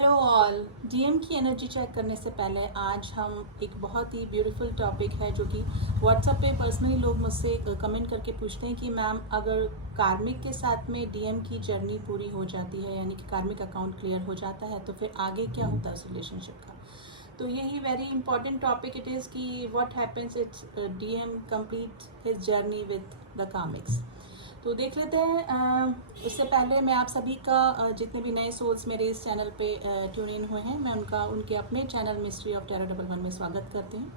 Hello all. DM की energy check करने से पहले आज हम एक बहुत ही ब्यूटीफुल टॉपिक है जो कि व्हाट्सएप पे पर्सनली लोग मुझसे कमेंट करके पूछते हैं कि मैम अगर कार्मिक के साथ में डीएम की जर्नी पूरी हो जाती है यानी कि कार्मिक अकाउंट क्लियर हो जाता है तो फिर आगे क्या होता है उस रिलेशनशिप का। तो यही very important topic it is कि what happens it's DM complete his journey with the karmics. तो देख लेते हैं। उससे पहले मैं आप सभी का जितने भी नए सोल्स मेरे इस चैनल पे ट्यून इन हुए हैं मैं उनके अपने channel mystery of terra double one में स्वागत करती हूँ।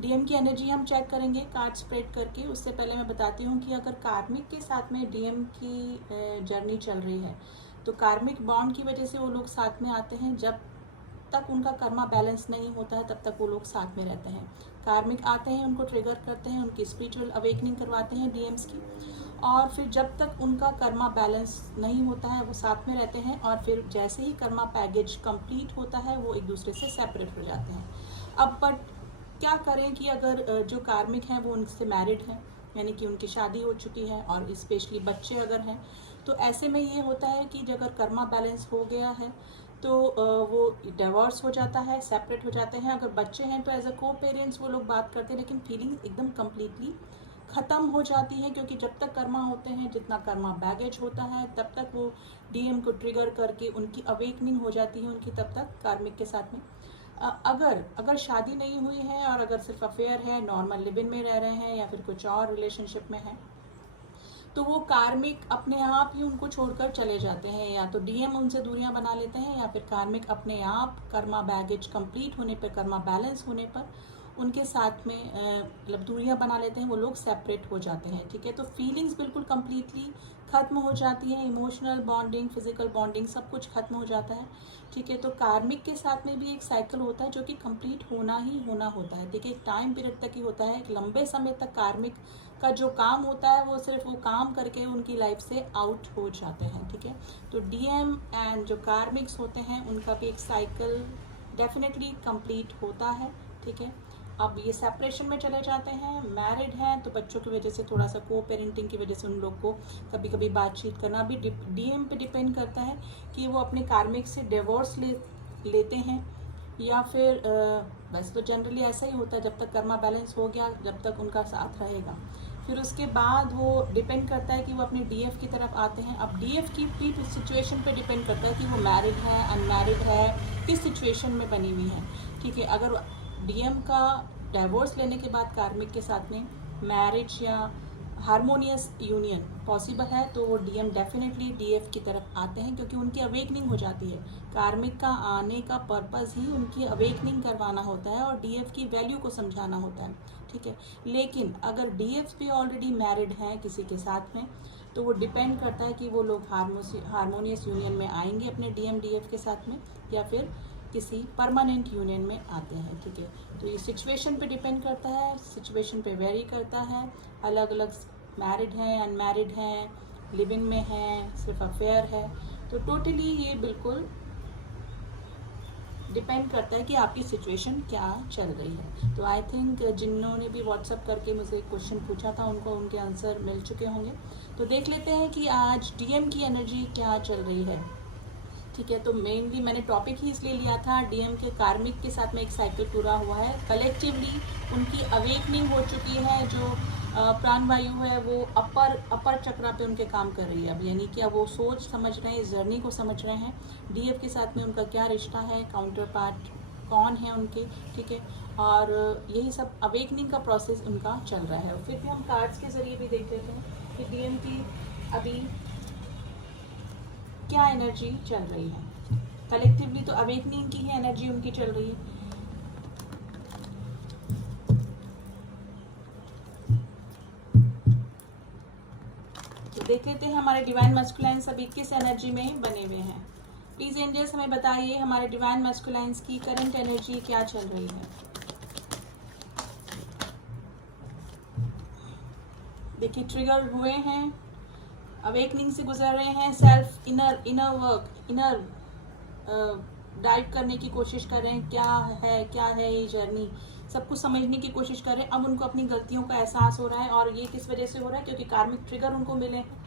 डीएम की एनर्जी हम चेक करेंगे कार्ड स्प्रेड करके। उससे पहले मैं बताती हूँ कि अगर कार्मिक के साथ में डीएम की जर्नी चल रही है तो कार्मिक बॉन्ड की वजह से वो लोग साथ में आते हैं। जब तक उनका कर्मा बैलेंस नहीं होता है तब तक वो लोग साथ में रहते हैं। कार्मिक आते हैं, उनको ट्रिगर करते हैं, उनकी स्पिरिचुअल अवेकनिंग करवाते हैं डीएम्स की, और फिर जब तक उनका कर्मा बैलेंस नहीं होता है वो साथ में रहते हैं, और फिर जैसे ही कर्मा पैकेज कंप्लीट होता है वो एक दूसरे से सेपरेट हो जाते हैं। अब बट क्या करें कि अगर जो कार्मिक हैं वो उनसे मैरिड हैं यानी कि उनकी शादी हो चुकी है और स्पेशली बच्चे अगर हैं तो ऐसे में ये होता है कि अगर कर्मा बैलेंस हो गया है तो वो डिवोर्स हो जाता है, सेपरेट हो जाते हैं। अगर बच्चे हैं तो एज अ को पेरेंट्स वो लोग बात करते हैं लेकिन फीलिंग एकदम कम्प्लीटली ख़त्म हो जाती है, क्योंकि जब तक कर्मा होते हैं, जितना कर्मा बैगेज होता है तब तक वो डीएम को ट्रिगर करके उनकी अवेकनिंग हो जाती है उनकी तब तक कार्मिक के साथ में। अगर शादी नहीं हुई है और अगर सिर्फ अफेयर है, नॉर्मल लिव इन में रह रहे हैं या फिर कुछ और रिलेशनशिप में है तो वो कार्मिक अपने आप ही उनको छोड़कर चले जाते हैं, या तो डीएम उनसे दूरियां बना लेते हैं या फिर कार्मिक अपने आप कर्मा बैगेज कंप्लीट होने पर, कर्मा बैलेंस होने पर उनके साथ में मतलब दूरियां बना लेते हैं, वो लोग सेपरेट हो जाते हैं। ठीक है, तो फीलिंग्स बिल्कुल कंप्लीटली खत्म हो जाती है, इमोशनल बॉन्डिंग, फिजिकल बॉन्डिंग सब कुछ खत्म हो जाता है। ठीक है, तो कार्मिक के साथ में भी एक साइकिल होता है जो कि कंप्लीट होना ही होना होता है। ठीक है, एक टाइम पीरियड तक ही होता है, एक लंबे समय तक कार्मिक का जो काम होता है वो सिर्फ वो काम करके उनकी लाइफ से आउट हो जाते हैं। ठीक है, तो डीएम एंड जो कार्मिक्स होते हैं उनका भी एक साइकिल डेफिनेटली कंप्लीट होता है। ठीक है, अब ये सेपरेशन में चले जाते हैं। मैरिड हैं तो बच्चों की वजह से थोड़ा सा को पेरेंटिंग की वजह से उन लोग को कभी कभी बातचीत करना भी डीएम पे डिपेंड करता है कि वो अपने कार्मिक से डिवोर्स लेते हैं या फिर वैसे तो जनरली ऐसा ही होता है, जब तक कर्मा बैलेंस हो गया जब तक उनका साथ रहेगा। फिर उसके बाद वो डिपेंड करता है कि वो अपने डीएफ की तरफ आते हैं। अब डीएफ की भी सिचुएशन पे डिपेंड करता है कि वो मैरिड है, अनमैरिड है, किस सिचुएशन में बनी हुई है। ठीक है, अगर डीएम का डिवोर्स लेने के बाद कार्मिक के साथ में मैरिज या हारमोनियस यूनियन पॉसिबल है तो वो डीएम डेफिनेटली डीएफ की तरफ आते हैं, क्योंकि उनकी अवेकनिंग हो जाती है। कार्मिक का आने का पर्पस ही उनकी अवेकनिंग करवाना होता है और डीएफ की वैल्यू को समझाना होता है। ठीक है, लेकिन अगर डीएफ भी ऑलरेडी मैरिड हैं किसी के साथ में तो वो डिपेंड करता है कि वो लोग हारमोनियस यूनियन में आएंगे अपने डीएम डीएफ के साथ में या फिर किसी परमानेंट यूनियन में आते हैं। ठीक है, तो ये सिचुएशन पे डिपेंड करता है, सिचुएशन पे वेरी करता है। अलग अलग मैरिड हैं, अनमैरिड हैं, लिव इन में हैं, सिर्फ अफेयर है, तो टोटली ये बिल्कुल डिपेंड करता है कि आपकी सिचुएशन क्या चल रही है। तो आई थिंक जिन्होंने भी व्हाट्सअप करके मुझे क्वेश्चन पूछा था उनको उनके आंसर मिल चुके होंगे। तो देख लेते हैं कि आज डीएम की एनर्जी क्या चल रही है। ठीक है, तो मेनली मैंने टॉपिक ही इसलिए लिया था, डीएम के कार्मिक के साथ में एक साइकिल पूरा हुआ है, कलेक्टिवली उनकी अवेकनिंग हो चुकी है। जो प्राण वायु है वो अपर चक्रा पे उनके काम कर रही है अब, यानी कि अब वो सोच समझ रहे हैं, इस जर्नी को समझ रहे हैं डीएफ के साथ में उनका क्या रिश्ता है, काउंटर पार्ट कौन है उनके। ठीक है, और यही सब अवेकनिंग का प्रोसेस उनका चल रहा है। और फिर भी हम कार्ड्स के ज़रिए भी देख लेते हैं कि डीएम की अभी क्या एनर्जी चल रही है। कलेक्टिवली तो अवेकनिंग की ही एनर्जी उनकी चल रही है। तो देख लेते हैं हमारे डिवाइन मस्कुलाइंस अभी किस एनर्जी में बने हुए हैं। प्लीज एंजल्स हमें बताइए हमारे डिवाइन मस्कुलाइंस की करंट एनर्जी क्या चल रही है। देखिए, ट्रिगर हुए हैं, अवेकनिंग से गुजर रहे हैं, self inner work, inner dive करने की कोशिश कर रहे हैं, क्या है ये जर्नी, सब कुछ समझने की कोशिश कर रहे हैं। अब उनको अपनी गलतियों का एहसास हो रहा है, और ये किस वजह से हो रहा है, क्योंकि कार्मिक ट्रिगर उनको मिले हैं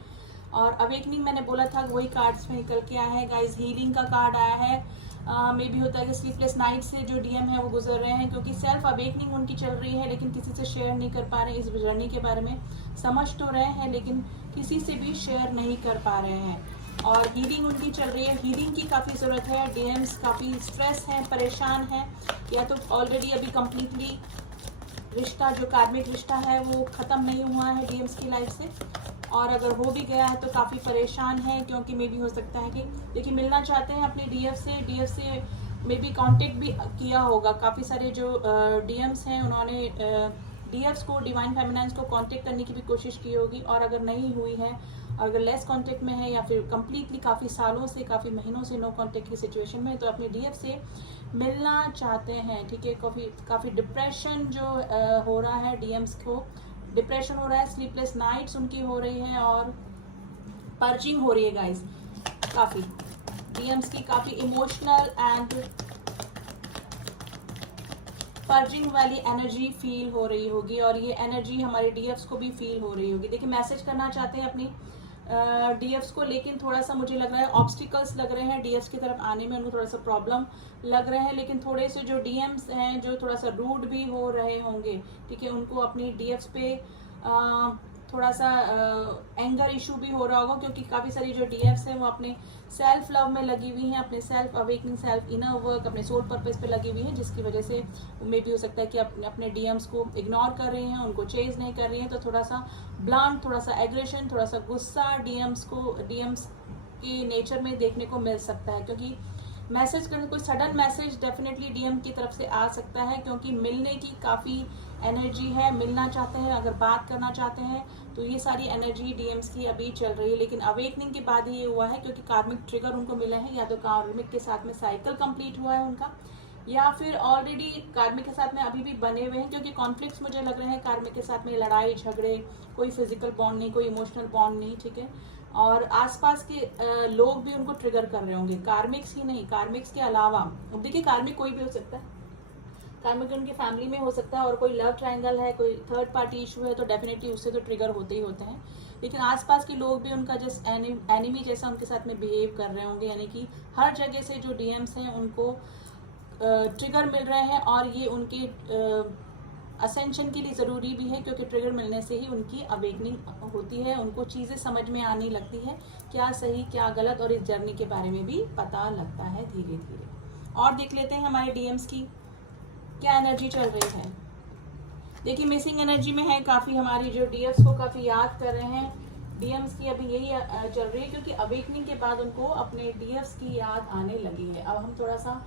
और अवेकनिंग मैंने बोला था वही कार्ड्स में निकल के आया है गाइज। हीलिंग का कार्ड आया है। मे भी होता है कि स्लीपलेस नाइट से जो डीएम है वो गुजर रहे हैं, क्योंकि सेल्फ अवेकनिंग उनकी चल रही है लेकिन किसी से शेयर नहीं कर पा रहे हैं। इस जर्नी के बारे में समझ तो रहे हैं लेकिन किसी से भी शेयर नहीं कर पा रहे हैं। और हीलिंग उनकी चल रही है, हीलिंग की काफ़ी ज़रूरत है। डीएम्स काफ़ी स्ट्रेस हैं, परेशान हैं, या तो ऑलरेडी अभी कम्प्लीटली रिश्ता जो कार्मिक रिश्ता है वो ख़त्म नहीं हुआ है डीएम्स की लाइफ से, और अगर हो भी गया है तो काफ़ी परेशान है, क्योंकि मे भी हो सकता है कि देखिए मिलना चाहते हैं अपने डीएफ से मे बी कांटेक्ट भी किया होगा। काफ़ी सारे जो डीएम्स हैं उन्होंने डीएफ्स को, डिवाइन फेमिनाइन्स को कांटेक्ट करने की भी कोशिश की होगी, और अगर नहीं हुई है, अगर लेस कांटेक्ट में है या फिर कम्प्लीटली काफ़ी सालों से, काफ़ी महीनों से नो कांटेक्ट की सिचुएशन में है, तो अपने डीएफ से मिलना चाहते हैं। ठीक है, काफ़ी डिप्रेशन जो हो रहा है डीएम्स को, डिप्रेशन हो रहा है, स्लीपलेस नाइट्स उनकी हो रही है, और पर्जिंग हो रही है गाइस। काफ़ी डीएम्स की काफ़ी इमोशनल एंड पर्जिंग वाली एनर्जी फील हो रही होगी, और ये एनर्जी हमारे डीएफ्स को भी फील हो रही होगी। देखिए मैसेज करना चाहते हैं अपनी डीएफ्स को, लेकिन थोड़ा सा मुझे लग रहा है ऑब्स्टिकल्स लग रहे हैं डीएफ्स की तरफ आने में, उनको थोड़ा सा प्रॉब्लम लग रहे हैं। लेकिन थोड़े से जो डीएम्स हैं जो थोड़ा सा रूड भी हो रहे होंगे, ठीक है, उनको अपनी डीएफ्स पे थोड़ा सा एंगर इशू भी हो रहा होगा, क्योंकि काफ़ी सारी जो डीएफ्स हैं वो अपने सेल्फ लव में लगी हुई हैं, अपने self awakening, self inner work, अपने सोल पर्पस पे लगी हुई हैं, जिसकी वजह से मे भी हो सकता है कि अपने डीएम्स को इग्नोर कर रही हैं, उनको चेज नहीं कर रही हैं। तो थोड़ा सा ब्लंट, थोड़ा सा एग्रेशन, थोड़ा सा गुस्सा डीएम्स के नेचर में देखने को मिल सकता है, क्योंकि मैसेज करने, कोई सडन मैसेज डेफिनेटली डीएम की तरफ से आ सकता है, क्योंकि मिलने की काफ़ी एनर्जी है, मिलना चाहते हैं, अगर बात करना चाहते हैं तो ये सारी एनर्जी डीएम्स की अभी चल रही है। लेकिन अवेकनिंग के बाद ही ये हुआ है, क्योंकि कार्मिक ट्रिगर उनको मिले हैं, या तो कार्मिक के साथ में साइकिल कंप्लीट हुआ है उनका, या फिर ऑलरेडी कार्मिक के साथ में अभी भी बने हुए हैं, क्योंकि कॉन्फ्लिक्ट्स मुझे लग रहे हैं कार्मिक के साथ में, लड़ाई झगड़े, कोई फिजिकल बॉन्ड नहीं, कोई इमोशनल बॉन्ड नहीं, ठीक है। और आसपास के लोग भी उनको ट्रिगर कर रहे होंगे, कार्मिक्स ही नहीं, कार्मिक्स के अलावा। अब देखिए कार्मिक कोई भी हो सकता है, कार्मिक उनकी फैमिली में हो सकता है, और कोई लव ट्रायंगल है, कोई थर्ड पार्टी इशू है, तो डेफिनेटली उससे तो ट्रिगर होते ही होते हैं। लेकिन आसपास के लोग भी उनका जस्ट एनिमी जैसा उनके साथ में बिहेव कर रहे होंगे, यानी कि हर जगह से जो डीएम्स हैं उनको ट्रिगर मिल रहे हैं, और ये उनके असेंशन के लिए ज़रूरी भी है, क्योंकि ट्रिगर मिलने से ही उनकी अवेकनिंग होती है, उनको चीज़ें समझ में आने लगती है, क्या सही क्या गलत, और इस जर्नी के बारे में भी पता लगता है धीरे धीरे। और देख लेते हैं हमारे डीएम्स की क्या एनर्जी चल रही है। देखिए मिसिंग एनर्जी में है, काफ़ी हमारी जो डीएम्स को काफ़ी याद कर रहे हैं। डीएम्स की अभी यही चल रही है, क्योंकि अवेकनिंग के बाद उनको अपने डीएम्स की याद आने लगी है। अब हम थोड़ा सा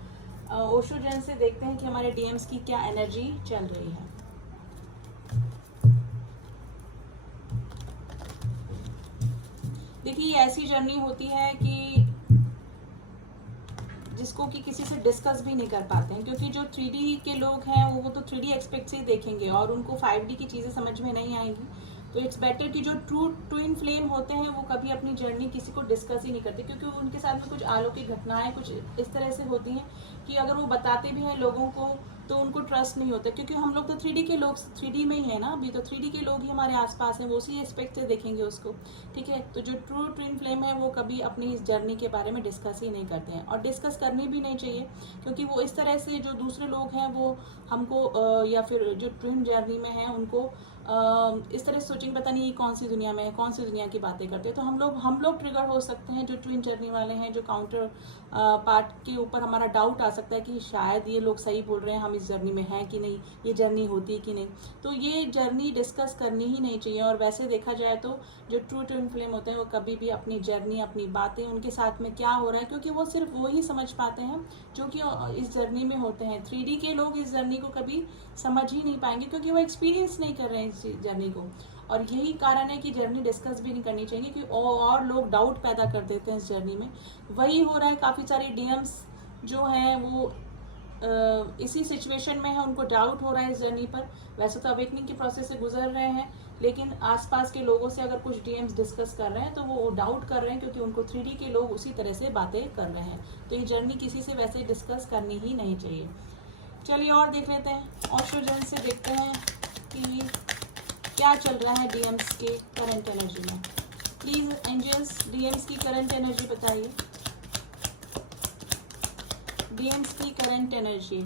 ओशो जैन से देखते हैं कि हमारे डीएम्स की क्या एनर्जी चल रही है। देखिए ये ऐसी जर्नी होती है कि जिसको कि किसी से डिस्कस भी नहीं कर पाते हैं, क्योंकि जो 3D के लोग हैं वो तो 3D एक्सपेक्ट से ही देखेंगे, और उनको 5D की चीज़ें समझ में नहीं आएंगी। तो इट्स बेटर कि जो ट्विन फ्लेम होते हैं वो कभी अपनी जर्नी किसी को डिस्कस ही नहीं करते, क्योंकि उनके साथ में कुछ अलौकिक घटनाएं कुछ इस तरह से होती हैं कि अगर वो बताते भी हैं लोगों को तो उनको ट्रस्ट नहीं होता, क्योंकि हम लोग तो 3D के लोग 3D में ही है ना अभी, तो 3D के लोग ही हमारे आसपास हैं, वो उसी एस्पेक्ट से देखेंगे उसको, ठीक है। तो जो ट्रू ट्विन फ्लेम है वो कभी अपनी इस जर्नी के बारे में डिस्कस ही नहीं करते हैं, और डिस्कस करनी भी नहीं चाहिए, क्योंकि वो इस तरह से जो दूसरे लोग हैं वो हमको या फिर जो ट्विन जर्नी में हैं उनको इस तरह से सोचेंगे पता नहीं ये कौन सी दुनिया में है, कौन सी दुनिया की बातें करते हैं। तो हम लोग ट्रिगर हो सकते हैं, जो ट्विन जर्नी वाले हैं, जो काउंटर पार्ट के ऊपर हमारा डाउट आ सकता है कि शायद ये लोग सही बोल रहे हैं, हम इस जर्नी में हैं कि नहीं, ये जर्नी होती है कि नहीं। तो ये जर्नी डिस्कस करनी ही नहीं चाहिए। और वैसे देखा जाए तो जो ट्रू ट्विन फ्लेम होते हैं वो कभी भी अपनी जर्नी, अपनी बातें, उनके साथ में क्या हो रहा है, क्योंकि वो सिर्फ वो ही समझ पाते हैं जो कि इस जर्नी में होते हैं। 3D के लोग इस जर्नी को कभी समझ ही नहीं पाएंगे, क्योंकि वो एक्सपीरियंस नहीं कर रहे हैं इस जर्नी को। और यही कारण है कि जर्नी डिस्कस भी नहीं करनी चाहिए, कि और लोग डाउट पैदा कर देते हैं इस जर्नी में। वही हो रहा है, काफ़ी सारे डीएम्स जो हैं वो इसी सिचुएशन में है, उनको डाउट हो रहा है इस जर्नी पर। वैसे तो अवेकनिंग के प्रोसेस से गुजर रहे हैं, लेकिन आसपास के लोगों से अगर कुछ डीएम्स डिस्कस कर रहे हैं तो वो डाउट कर रहे हैं, क्योंकि उनको 3D के लोग उसी तरह से बातें कर रहे हैं। तो ये जर्नी किसी से वैसे डिस्कस करनी ही नहीं चाहिए। चलिए और देख लेते हैं, ओशो जैन से देखते हैं कि क्या चल रहा है डीएम्स के करंट एनर्जी में। प्लीज एंजल्स डीएम्स की करंट एनर्जी बताइए, डीएम्स की करंट एनर्जी।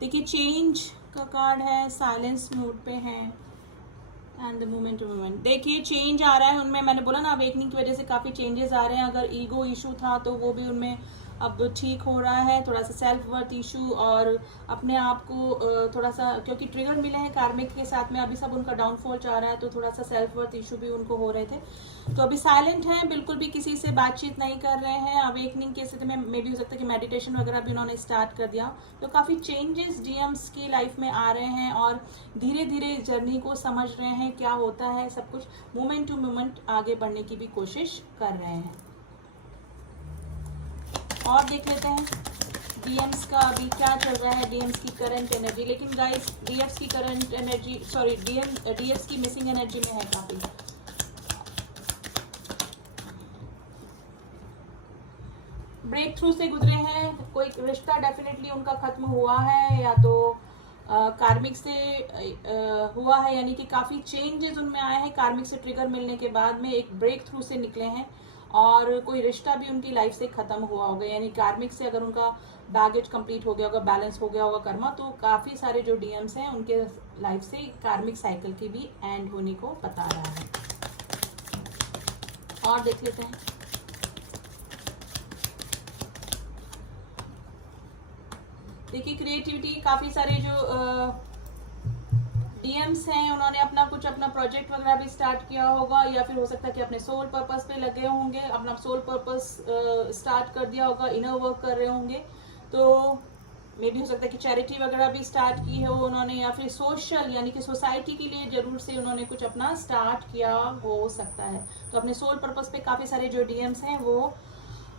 देखिए चेंज का कार्ड है, साइलेंस मोड पे है and the moment to moment. देखिए चेंज आ रहा है उनमें, मैंने बोला ना अवेकनिंग की वजह से काफ़ी चेंजेस आ रहे हैं। अगर ईगो इशू था तो वो भी उनमें अब ठीक हो रहा है, थोड़ा सा सेल्फ वर्थ इशू और अपने आप को थोड़ा सा, क्योंकि ट्रिगर मिले हैं कार्मिक के साथ में, अभी सब उनका डाउनफॉल चाह रहा है, तो थोड़ा सा सेल्फ वर्थ इशू भी उनको हो रहे थे। तो अभी साइलेंट हैं, बिल्कुल भी किसी से बातचीत नहीं कर रहे हैं। अवेकनिंग की स्थिति में मे भी हो सकता है कि मेडिटेशन वगैरह भी उन्होंने स्टार्ट कर दिया। तो काफ़ी चेंजेस डीएम्स की लाइफ में आ रहे हैं और धीरे धीरे जर्नी को समझ रहे हैं क्या होता है, सब कुछ मोमेंट टू मोमेंट आगे बढ़ने की भी कोशिश कर रहे हैं। और देख लेते हैं डीएम्स का अभी क्या चल रहा है, डीएम्स की करंट एनर्जी। लेकिन गाइस डीएफ्स की करंट एनर्जी, सॉरी डीएफ्स की मिसिंग एनर्जी में है काफी। ब्रेक थ्रू से गुजरे हैं, कोई रिश्ता डेफिनेटली उनका खत्म हुआ है या तो कार्मिक से हुआ है, यानी कि काफी चेंजेस उनमें आए हैं कार्मिक से ट्रिगर मिलने के बाद में, एक ब्रेक थ्रू से निकले हैं और कोई रिश्ता भी उनकी लाइफ से खत्म हुआ होगा। यानी कार्मिक से अगर उनका बैगेज कंप्लीट हो गया होगा, बैलेंस हो गया होगा कर्मा, तो काफी सारे जो डीएम्स हैं उनके लाइफ से कार्मिक साइकिल की भी एंड होने को बता रहा है। और देख लेते हैं देखिए क्रिएटिविटी, काफी सारे जो डीएम्स हैं उन्होंने अपना प्रोजेक्ट वगैरह भी स्टार्ट किया होगा, या फिर हो सकता है कि अपने सोल पर्पस पे लगे होंगे, अपना सोल पर्पस स्टार्ट कर दिया होगा, इनर वर्क कर रहे होंगे। तो मे भी हो सकता है कि चैरिटी वगैरह भी स्टार्ट की है उन्होंने, या फिर सोशल यानी कि सोसाइटी के लिए जरूर से उन्होंने कुछ अपना स्टार्ट किया हो सकता है। तो अपने सोल पर्पस पे काफी सारे जो डीएम्स हैं वो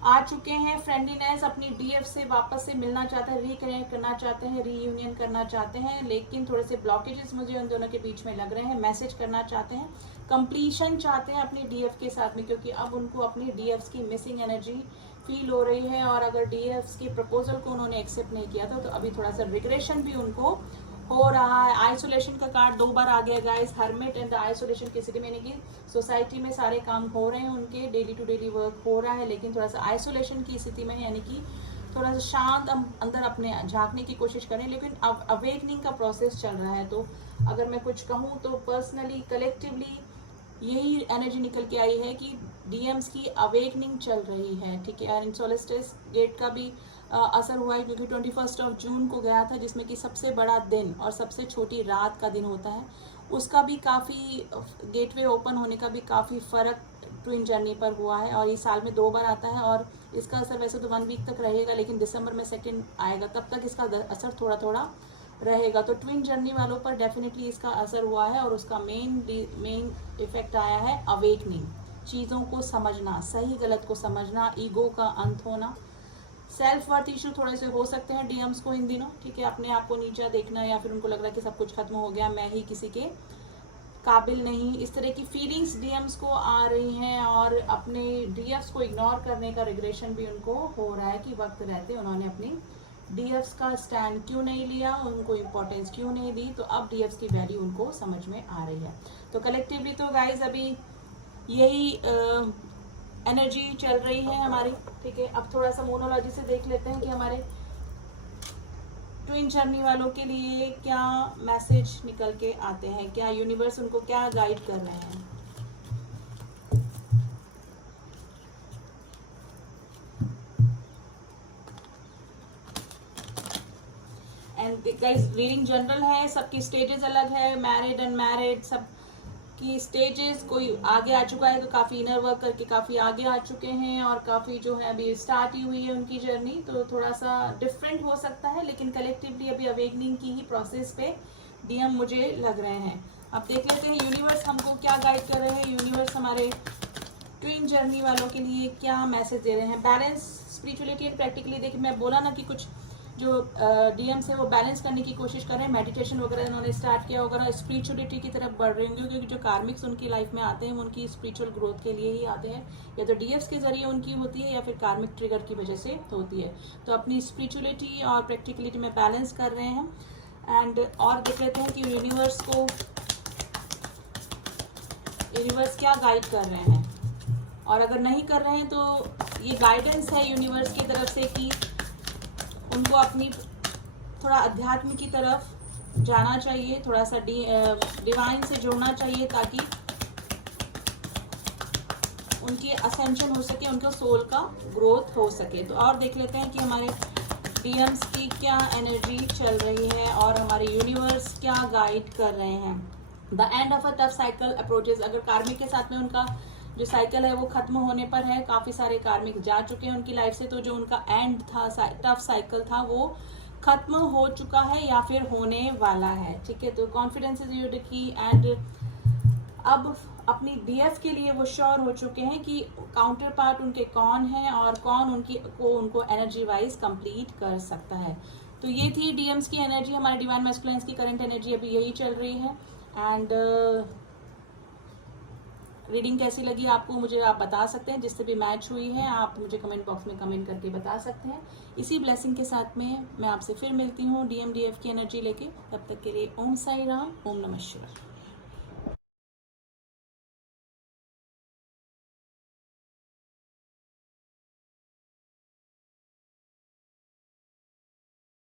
आ चुके हैं। फ्रेंडलीनेस, अपनी डीएफ से वापस से मिलना चाहते हैं, रिकनेक्ट करना चाहते हैं, रीयूनियन करना चाहते हैं, लेकिन थोड़े से ब्लॉकेजेस मुझे उन दोनों के बीच में लग रहे हैं। मैसेज करना चाहते हैं, कंप्लीशन चाहते हैं अपनी डीएफ के साथ में, क्योंकि अब उनको अपनी डीएफ की मिसिंग एनर्जी फील हो रही है। और अगर डीएफ के प्रपोजल को उन्होंने एक्सेप्ट नहीं किया था तो अभी थोड़ा सा रिग्रेशन भी उनको हो रहा है। आइसोलेशन का कार्ड 2 बार आ गया guys, hermit and the isolation की स्थिति में, यानी कि सोसाइटी में सारे काम हो रहे हैं उनके, डेली टू डेली वर्क हो रहा है, लेकिन थोड़ा सा आइसोलेशन की स्थिति में, यानी कि थोड़ा सा शांत अंदर अपने झांकने की कोशिश करें, लेकिन अब अवेकनिंग का प्रोसेस चल रहा है। तो अगर मैं कुछ कहूँ तो पर्सनली कलेक्टिवली यही एनर्जी निकल के आई है कि डीएम्स की अवेकनिंग चल रही है, ठीक है। एंड सोलिस्टिस गेट का भी असर हुआ है, क्योंकि 21 जून को गया था, जिसमें कि सबसे बड़ा दिन और सबसे छोटी रात का दिन होता है, उसका भी काफ़ी गेटवे ओपन होने का भी काफ़ी फ़र्क ट्विन जर्नी पर हुआ है। और ये साल में 2 बार आता है और इसका असर वैसे तो 1 वीक तक रहेगा, लेकिन दिसंबर में सेकेंड आएगा, तब तक इसका असर थोड़ा थोड़ा रहेगा। तो ट्विन जर्नी वालों पर डेफिनेटली इसका असर हुआ है और उसका मेन इफेक्ट आया है अवेकनिंग, चीज़ों को समझना, सही गलत को समझना, ईगो का अंत होना। सेल्फ वर्थ इशू थोड़े से हो सकते हैं डीएम्स को इन दिनों, ठीक है, अपने आप को नीचा देखना, या फिर उनको लग रहा है कि सब कुछ खत्म हो गया, मैं ही किसी के काबिल नहीं, इस तरह की फीलिंग्स डीएम्स को आ रही हैं। और अपने डीएफ्स को इग्नोर करने का रिग्रेशन भी उनको हो रहा है कि वक्त रहते उन्होंने अपनी डीएफ्स का स्टैंड क्यों नहीं लिया, उनको इम्पोर्टेंस क्यों नहीं दी। तो अब डीएफ्स की वैल्यू उनको समझ में आ रही है। तो कलेक्टिवली तो गाइज अभी यही एनर्जी चल रही है हमारी, ठीक है। अब थोड़ा सा मोनोलॉजी से देख लेते हैं कि हमारे ट्विन जर्नी वालों के लिए क्या मैसेज निकल के आते हैं, क्या यूनिवर्स उनको क्या गाइड कर रहे हैं। एंड गाइस रीडिंग जनरल है, सबकी स्टेजेस अलग है, मैरिड अनमैरिड सब की स्टेजेस, कोई आगे आ चुका है तो काफ़ी इनर वर्क करके काफ़ी आगे आ चुके हैं, और काफ़ी जो है अभी स्टार्ट ही हुई है उनकी जर्नी, तो थोड़ा सा डिफरेंट हो सकता है, लेकिन कलेक्टिवली अभी अवेकनिंग की ही प्रोसेस पे डीएम मुझे लग रहे हैं। अब देख लेते हैं यूनिवर्स हमको क्या गाइड कर रहे हैं, यूनिवर्स हमारे ट्विन जर्नी वालों के लिए क्या मैसेज दे रहे हैं। बैलेंस, स्पिरिचुअलिटी एंड प्रैक्टिकली, देखिए मैं बोला ना कि कुछ जो डीएम्स है वो बैलेंस करने की कोशिश कर रहे हैं, मेडिटेशन वगैरह इन्होंने स्टार्ट किया वगैरह, स्पिरिचुअलिटी की तरफ बढ़ रहे होंगे, क्योंकि जो कार्मिक्स उनकी लाइफ में आते हैं वो उनकी स्पिरिचुअल ग्रोथ के लिए ही आते हैं, या तो डीएफ्स के जरिए उनकी होती है या फिर कार्मिक ट्रिगर की वजह से होती है। तो अपनी स्पिरिचुअलिटी और प्रैक्टिकलिटी में बैलेंस कर रहे हैं। एंड और देख लेते हैं कि यूनिवर्स को यूनिवर्स क्या गाइड कर रहे हैं, और अगर नहीं कर रहे हैं तो ये गाइडेंस है यूनिवर्स की तरफ से कि उनको अपनी थोड़ा अध्यात्म की तरफ जाना चाहिए, थोड़ा सा डिवाइन से जुड़ना चाहिए ताकि उनकी असेंशन हो सके, उनके सोल का ग्रोथ हो सके। तो और देख लेते हैं कि हमारे डीएम्स की क्या एनर्जी चल रही है और हमारे यूनिवर्स क्या गाइड कर रहे हैं। The end of a tough cycle approaches, अगर कार्मिक के साथ में उनका जो साइकिल है वो खत्म होने पर है, काफी सारे कार्मिक जा चुके हैं उनकी लाइफ से, तो जो उनका एंड था, टफ साइकिल था, वो खत्म हो चुका है या फिर होने वाला है। ठीक है, तो कॉन्फिडेंस इज योर की एंड अब अपनी डीएफ के लिए वो श्योर हो चुके हैं कि काउंटर पार्ट उनके कौन है और कौन उनको एनर्जी वाइज कंप्लीट कर सकता है। तो ये थी डीएम्स की एनर्जी, हमारे डिवाइन मैस्कुलाइन्स की करंट एनर्जी अभी यही चल रही है। एंड रीडिंग कैसी लगी आपको मुझे आप बता सकते हैं, जिससे भी मैच हुई है आप मुझे कमेंट बॉक्स में कमेंट करके बता सकते हैं। इसी ब्लेसिंग के साथ में मैं आपसे फिर मिलती हूँ डीएम डीएफ की एनर्जी लेके। तब तक के लिए ओम साई राम, ओम नमः शिवाय।